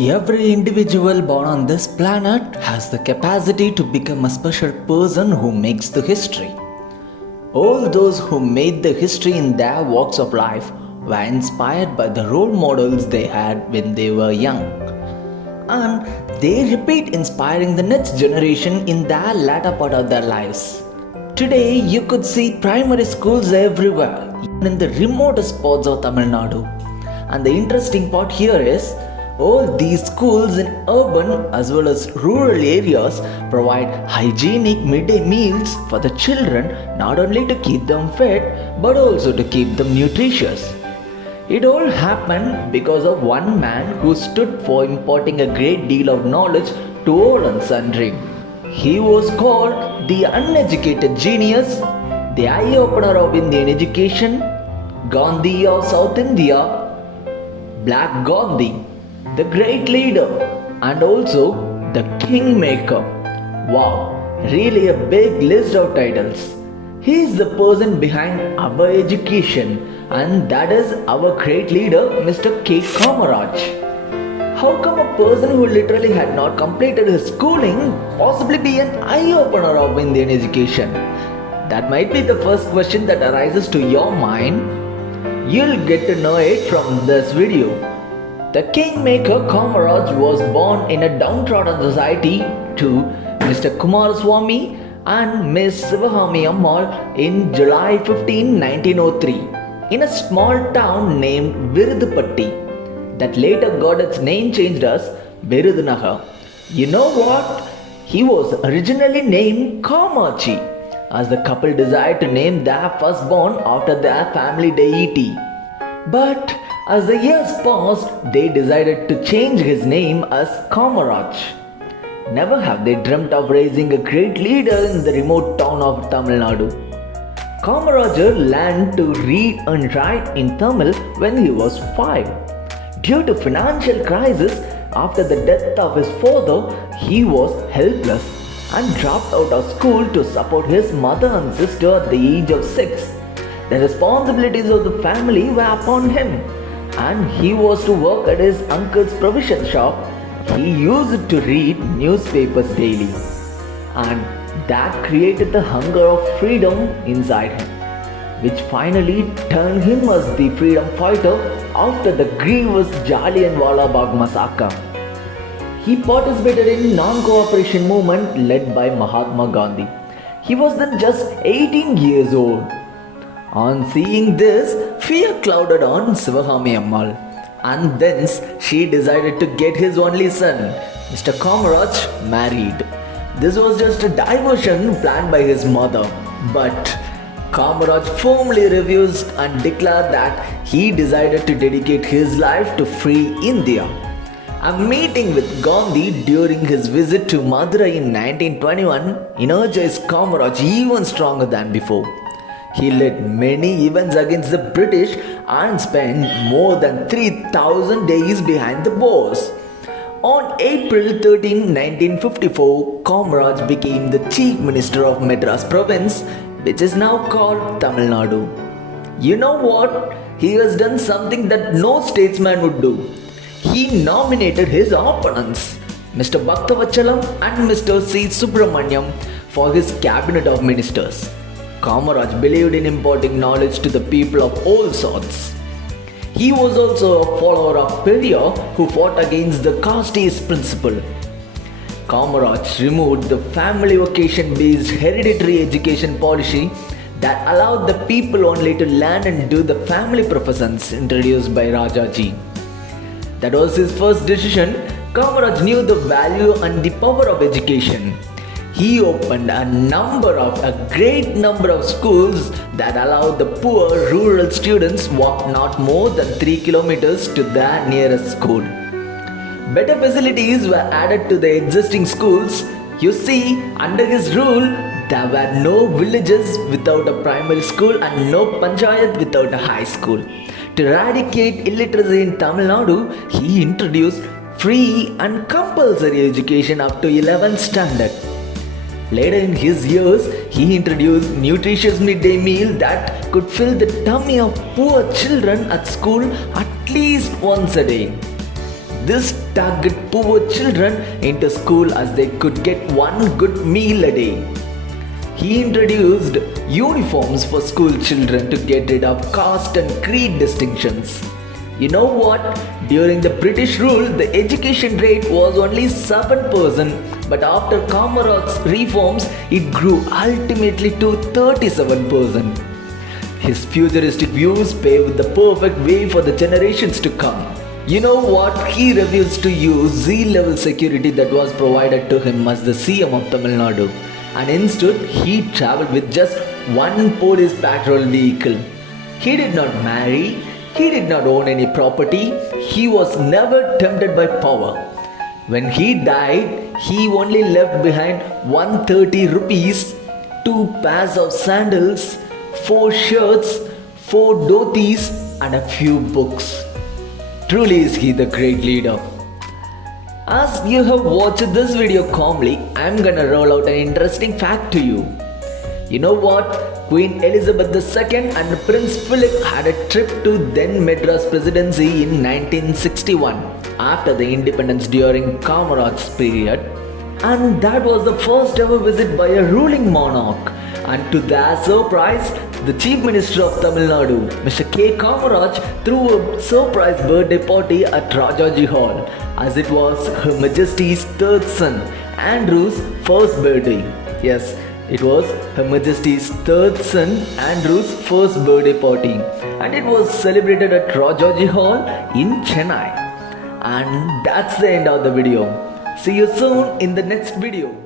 Every individual born on this planet has the capacity to become a special person who makes the history. All those who made the history in their walks of life were inspired by the role models they had when they were young. And they repeat inspiring the next generation in their latter part of their lives. Today, you could see primary schools everywhere, even in the remotest spots of Tamil Nadu. And the interesting part here is, all these schools in urban as well as rural areas provide hygienic midday meals for the children, not only to keep them fit but also to keep them nutritious. It all happened because of one man who stood for imparting a great deal of knowledge to all and sundry. He was called the uneducated genius, the eye opener of Indian education, Gandhi of South India, Black Gandhi, the great leader, and also the Kingmaker. Wow, really a big list of titles. He is the person behind our education, and that is our great leader, Mr. K. Kamarajar. How come a person who literally had not completed his schooling possibly be an eye-opener of Indian education? That might be the first question that arises to your mind. You'll get to know it from this video. The Kingmaker Kamarajar was born in a downtrodden society to Mr. Kumaraswamy and Miss Sivahami Ammal in July 15, 1903 in a small town named Virudupatti that later got its name changed as Virudhunagar. You know what? He was originally named Kamachi, as the couple desired to name their firstborn after their family deity. But as the years passed, they decided to change his name as Kamarajar. Never have they dreamt of raising a great leader in the remote town of Tamil Nadu. Kamarajar learned to read and write in Tamil when he was 5. Due to financial crisis after the death of his father, he was helpless and dropped out of school to support his mother and sister at the age of 6. The responsibilities of the family were upon him, and he was to work at his uncle's provision shop. He used to read newspapers daily, and that created the hunger of freedom inside him, which finally turned him as the freedom fighter after the grievous Jallianwala Bagh massacre. He participated in non-cooperation movement led by Mahatma Gandhi. He was then just 18 years old. On seeing this, fear clouded on Sivahami Ammal, and thence she decided to get his only son, Mr. Kamarajar, married. This was just a diversion planned by his mother, but Kamarajar firmly refused and declared that he decided to dedicate his life to free India. A meeting with Gandhi during his visit to Madurai in 1921 energized Kamarajar even stronger than before. He led many events against the British and spent more than 3,000 days behind the bars. On April 13, 1954, Kamarajar became the Chief Minister of Madras Province, which is now called Tamil Nadu. You know what? He has done something that no statesman would do. He nominated his opponents, Mr. Bhaktavachalam and Mr. C. Subramaniam, for his cabinet of ministers. Kamarajar believed in imparting knowledge to the people of all sorts. He was also a follower of Periyar, who fought against the caste principle. Kamarajar removed the family vocation-based hereditary education policy that allowed the people only to learn and do the family professions introduced by Rajaji. That was his first decision. Kamarajar knew the value and the power of education. He opened a great number of schools that allowed the poor rural students walk not more than 3 kilometers to their nearest school. Better facilities were added to the existing schools. You see, under his rule, there were no villages without a primary school and no panchayat without a high school. To eradicate illiteracy in Tamil Nadu, he introduced free and compulsory education up to 11th standard. Later in his years, he introduced nutritious midday meal that could fill the tummy of poor children at school at least once a day. this targeted poor children into school as they could get one good meal a day. He introduced uniforms for school children to get rid of caste and creed distinctions. You know what? During the British rule, the education rate was only 7%, but after Kamarajar's reforms, it grew ultimately to 37%. His futuristic views paved the perfect way for the generations to come. You know what? He refused to use Z-level security that was provided to him as the CM of Tamil Nadu, and instead he travelled with just one police patrol vehicle. He did not marry. He did not own any property. He was never tempted by power. When he died, he only left behind 130 rupees, 2 pairs of sandals, 4 shirts, 4 dhotis, and a few books. Truly is he the great leader. As you have watched this video calmly, I'm gonna roll out an interesting fact to you. You know what? Queen Elizabeth II and Prince Philip had a trip to then Madras Presidency in 1961 after the independence during Kamarajar's period, and that was the first ever visit by a ruling monarch. And to their surprise, the Chief Minister of Tamil Nadu, Mr. K. Kamaraj, threw a surprise birthday party at Rajaji Hall, as it was Her Majesty's third son, Andrew's first birthday. Yes, it was Her Majesty's third son, Andrew's first birthday party, and it was celebrated at Rajaji Hall in Chennai. And that's the end of the video. See you soon in the next video.